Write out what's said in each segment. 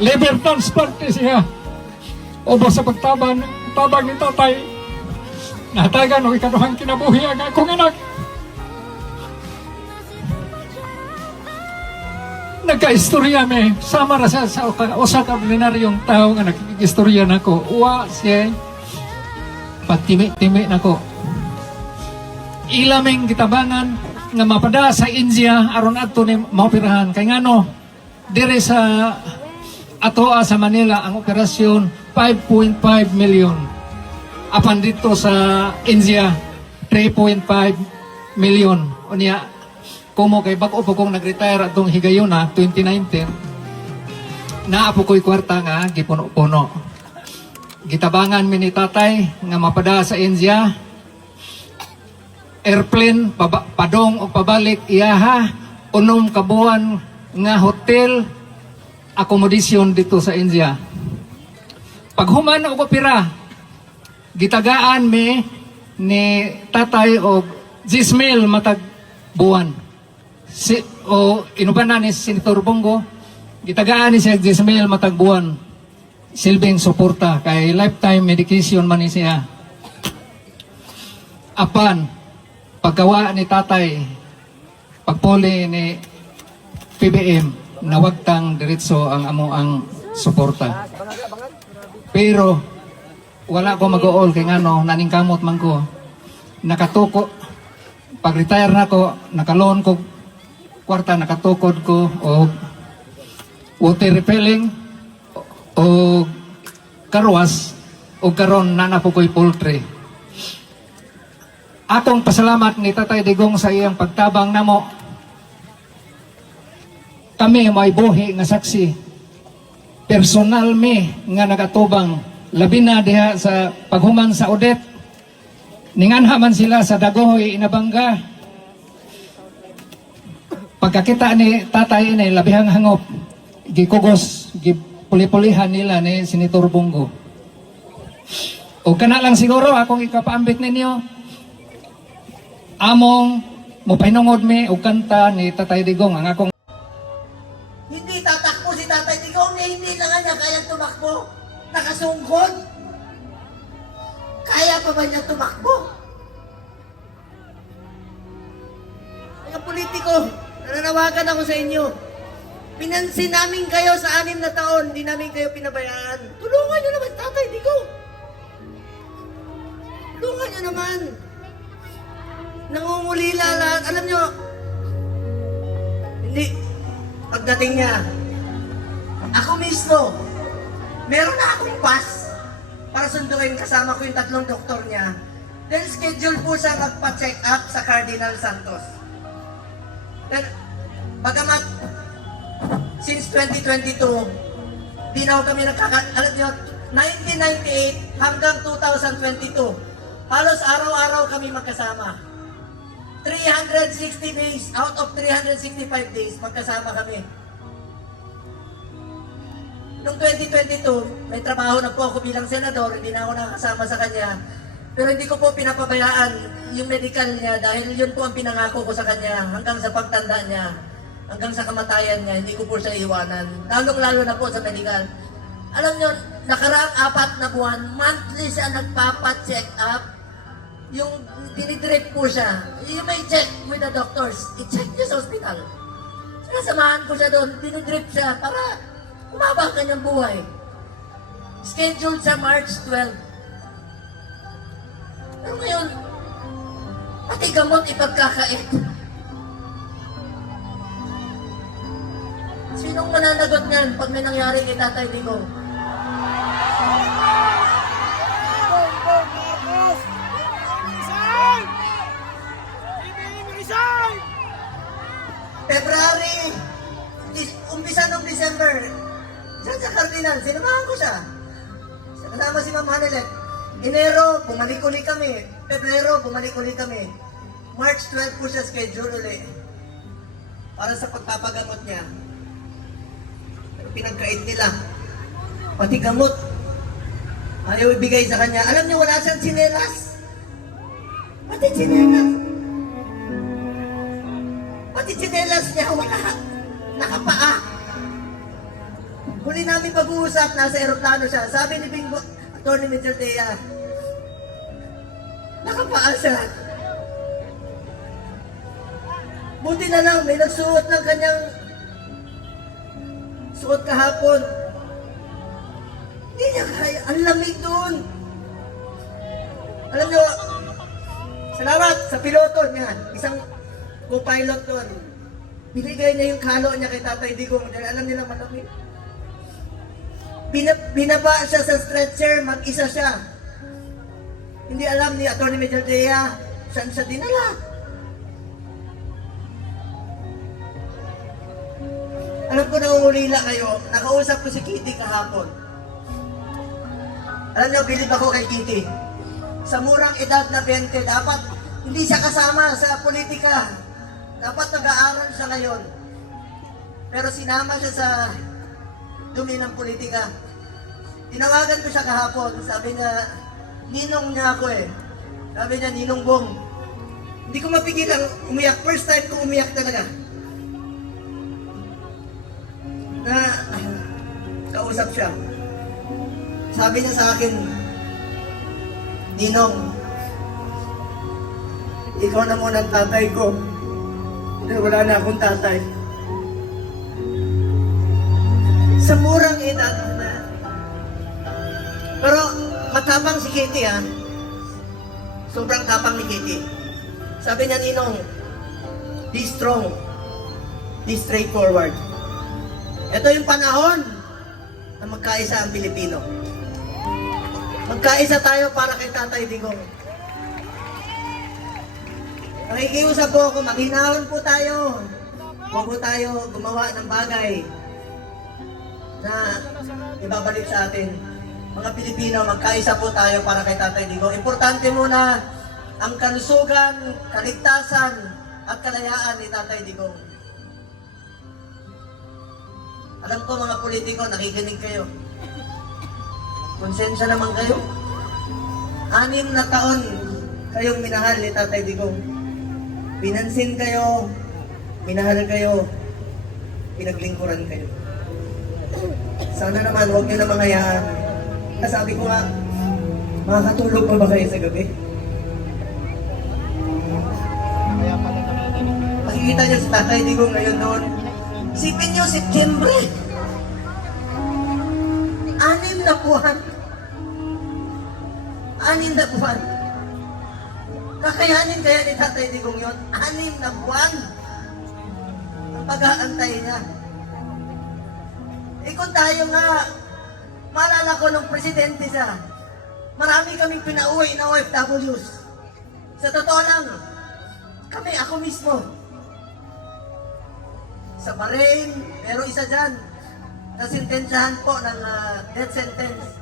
liver transplant siya. O ba sa tabang ni tatay, natagan o ikaduhang kinabuhi ang akong anak. Nagka-istorya me, sama ra siya sa usa ka ordinaryong tao nga nag-istorya nako. Uwa siya, patimi-timi nako. Ilaming gitabangan nga mapada sa India aron adto ni maoperahan kay ngano dire sa atoa sa Manila ang operasyon 5.5 million. Apan dito sa India 3.5 million. Unya kumo kay bag-o po kong nag-retire atong higayuna 2019. Naapo ko'y kwarta nga gipuno-puno. Gitabangan mi ni tatay nga mapada sa India. Airplane padong o pabalik iyaha unom kabuan nga hotel accommodation dito sa India. Paghuman og opera gitagaan mi ni tatay og 10,000 matag buwan. O inubanan ni Senator Bongo gitagaan ni siya 10,000 matag buwan. Silbing suporta kay lifetime medication man ni siya. Apan pagkawa ni tatay pagpuli ni PBM nawagtang diretso ang amo ang suporta. Pero wala ko mag-ool kay ngano naningkamot man ko. Nakatuko pag-retire na ko, nakaloon ko kwarta, nakatukod ko o water repelling o karwas o karon nanapo ko'y poultry. Atong pasalamat ni Tatay Digong sa iyang pagtabang namo. Kami may buhi nga saksi. Personal mi nga nagatubang labi na diha sa paghuman sa Odette. Ninganha man sila sa Dagohoy, Inabanga. Pagkakita ni tatay ini labihang hangop, gikugos, gipuli-pulihan nila ni Senator Bongo. O kana lang siguro akong ikapaambit ninyo. Among mopahinungod mi og kanta ni Tatay Digong ang akong Hindi tatakbo si Tatay Digong na hindi na nga niya kayang tumakbo. Nakasungkod. Kaya pa ba niya tumakbo? Mga politiko, nananawagan ako sa inyo. Pinansin namin kayo sa 6 na taon, hindi namin kayo pinabayaan. Tulungan niyo naman, Tatay Digong. Tulungan niyo naman. Nangungulila lahat. Alam niyo, hindi, pagdating niya, ako mismo, meron na akong pass para sunduin kasama ko yung 3 doktor niya. Then schedule po siya magpa-check up sa Cardinal Santos. Then, bagamat since 2022, di na kami alam niyo, 1998 hanggang 2022, halos araw-araw kami magkasama. 360 days out of 365 days magkasama kami. Noong 2022, may trabaho na po ako bilang senador, hindi na ako nakakasama sa kanya. Pero hindi ko po pinapabayaan yung medical niya dahil yun po ang pinangako ko sa kanya hanggang sa pagtanda niya, hanggang sa kamatayan niya, hindi ko po siya iwanan. Lalong-lalo na po sa medical. Alam niyo, nakaraang 4 na buwan, monthly siya nagpapa-check up. Yung dinidrip po siya, yung may check with the doctors, i-check niya sa hospital. Sinasamahan ko siya doon, dinidrip siya para umaba ang kanyang buhay. Scheduled sa March 12. Pero ngayon, pati gamot ipagkakait. Sinong mananagot niyan pag may nangyari kay Tatay Digong? February, umpisa ng December, siya sa Cardinal, sinamahan ko siya. Kasama si Ma'am Hanelet. Enero, bumalik ulit kami. Pebrero, bumalik ulit kami. March 12 po siya schedule ulit. Para sa pagpapagamot niya. Pero pinagkait nila. Pati gamot. Ayaw ibigay sa kanya. Alam niyo, wala siyang tsinelas. Pati tsinelas. Pati tsinelas niya, wala. Nakapaa. Huli namin pag-uusap, nasa aeroplano siya. Sabi ni Bingo, Atty. Major Tea, nakapaa siya. Buti na lang, may nagsuot ng kanyang suot kahapon. Hindi niya kaya, ang lamig doon. Alam niyo, salamat sa piloto niya, isang co-pilot doon. Binigay niya yung kalo niya kay Tatay Digong dahil alam nila malamig. Binaba siya sa stretcher, mag-isa siya. Hindi alam ni Atty. Major Tea saan siya dinala. Alam ko nangungulila kayo, nakausap ko si Kitty kahapon. Alam niyo, bilib ako kay Kitty. Sa murang edad na 20, dapat hindi siya kasama sa politika. Dapat nag-aaral siya ngayon. Pero sinama siya sa dumi ng politika. Tinawagan ko siya kahapon. Sabi niya, ninong niya ako eh. Sabi niya, Ninong Bong. Hindi ko mapigilan umiyak. First time ko umiyak talaga. Na kausap siya. Sabi niya sa akin, Ninong, ikaw na muna ang tatay ko. Wala na akong tatay. Sa murang edad na. Pero matapang si Kitty ha. Sobrang tapang ni Kitty. Sabi niya, Ninong, be strong. Be straightforward. Ito yung panahon na magkaisa ang Pilipino. Magkaisa tayo para kay Tatay Digong. Nakikiusap po ako, maghinahon po tayo. Huwag po tayo gumawa ng bagay na ibabalik sa atin. Mga Pilipino, magkaisa po tayo para kay Tatay Digong. Importante muna ang kalusugan, kaligtasan, at kalayaan ni Tatay Digong. Alam ko mga politiko, nakikinig kayo. Konsensya naman kayo. 6 na taon kayong minahal ni Tatay Digong. Pinansin kayo, minahal kayo, pinaglingkuran kayo. Sana naman, huwag nyo na mangayaan. Sabi ko nga, makakatulog pa ba kayo sa gabi? Makikita niyo si Tatay Digong ngayon noon. Isipin niyo, September. 6 na buwan. 6 na buwan. Kakayanin kaya ni Tatay Digong yun? 6 na buwan. Ang pag-aantay niya. Kung tayo nga, maalala ko nung presidente siya, marami kaming pinauwi na OFWs. Sa totoo lang, kami, ako mismo. Sa Bahrain, pero isa dyan, nasintensyahan po ng death sentence.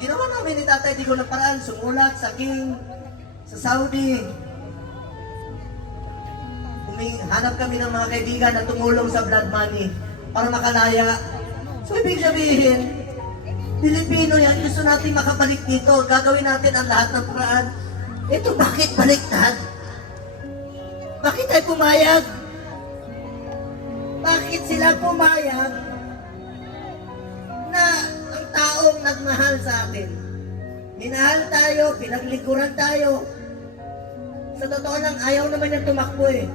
Ginawa namin ni Tatay Digong ng paraan, sumulat sa King, sa Saudi. Hanap kami ng mga kaibigan na tumulong sa blood money para makalaya. So ibig sabihin, Pilipino yan, gusto natin makabalik dito, gagawin natin ang lahat ng paraan. Ito bakit baliktad? Bakit tayo pumayag? Bakit sila pumayag na ang taong nagmahal sa atin? Minahal tayo, pinaglikuran tayo. Sa totoo lang, ayaw naman niyang tumakbo eh.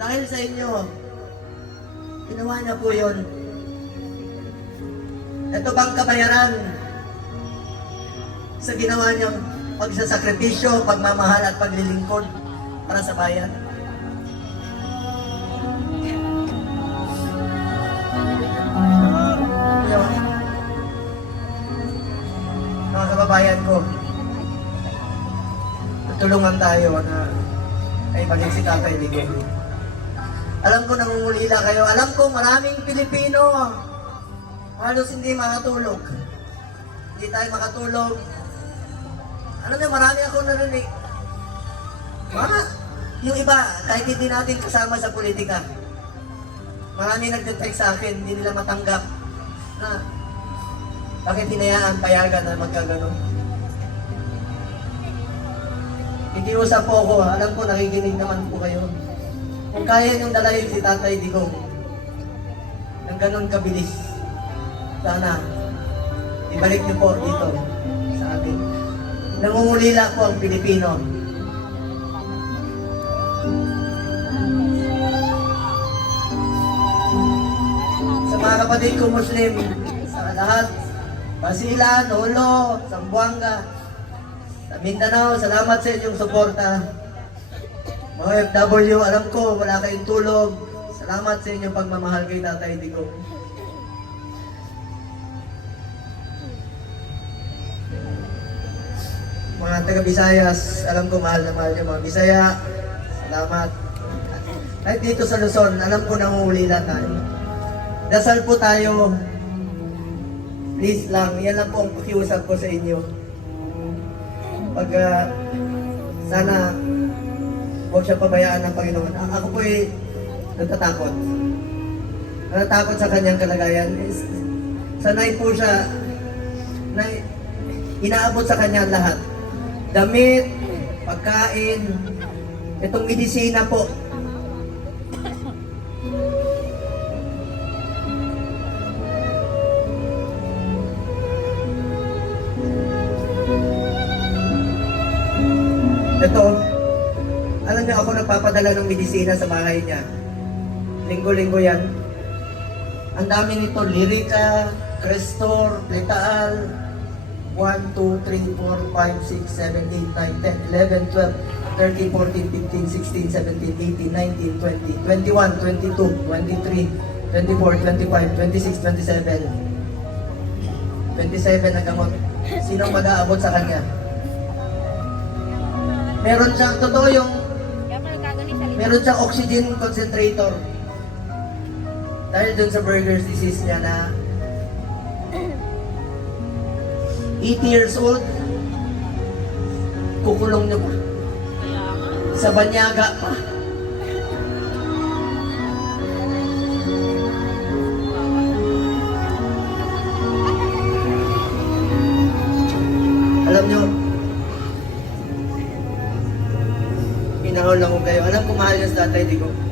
Dahil sa inyo, ginawa niya po yun. Ito bang kabayaran sa ginawa niyang pagsasakripisyo, pagmamahal at paglilingkod para sa bayan? Mga kababayan ko, tutulungan tayo na ay maging si Tatay Digong. Alam ko nangungulila kayo. Alam ko maraming Pilipino halos hindi makatulog. Hindi tayo makatulog. Alam niyo, marami akong narinig. Yung iba, kahit hindi natin kasama sa politika, marami nagte-text sa akin, hindi nila matanggap na bakit hinayaan, payagan na magkaganon. Hindi usap po ako, alam ko nakikinig naman po kayo. Kung kaya niyong dalahin si Tatay Digong ng ganun kabilis. Sana, ibalik niyo po dito sa atin. Nangungulila po ang Pilipino. Sa mga kapatid ko Muslim, sa lahat, Basilan, Holo, Zamboanga, sa Mindanao, salamat sa inyong suporta. Mga FW, alam ko, wala kayong tulog. Salamat sa inyong pagmamahal kay Tatay Digong. Mga taga-Visayas, alam ko mahal na mahal niyo mga Bisaya. Salamat. Kahit dito sa Luzon, alam ko nangungulila tayo. Dasal po tayo. Please lang, yan lang po ang pakiusap ko sa inyo. Pag sana huwag siya pabayaan ng Panginoon. Ako po ay natatakot. Natatakot sa kanyang kalagayan. Sanay po siya na inaabot sa kanya lahat. Damit, pagkain, itong medisina po. Ito, alam niyo ako nagpapadala ng medisina sa bahay niya. Linggo-linggo yan. Ang dami nito, Lyrica, Crestor, Pletaal, 1, 2, 3, 4, 5, 6, 7, 8, 9, 10, 11, 12, 13, 14, 15, 16, 17, 18, 19, 20, 21, 22, 23, 24, 25, 26, 27. 27 na gamot. Sinong mag-aabot sa kanya? Meron siyang, totoo yung, meron siyang oxygen concentrator. Dahil dun sa Buerger's disease niya na 80 years old, kukulong niya pa. Sa banyaga pa. Alam niyo, pinahon lang ko kayo. Alam ko mahal niyo sa Tatay Digong.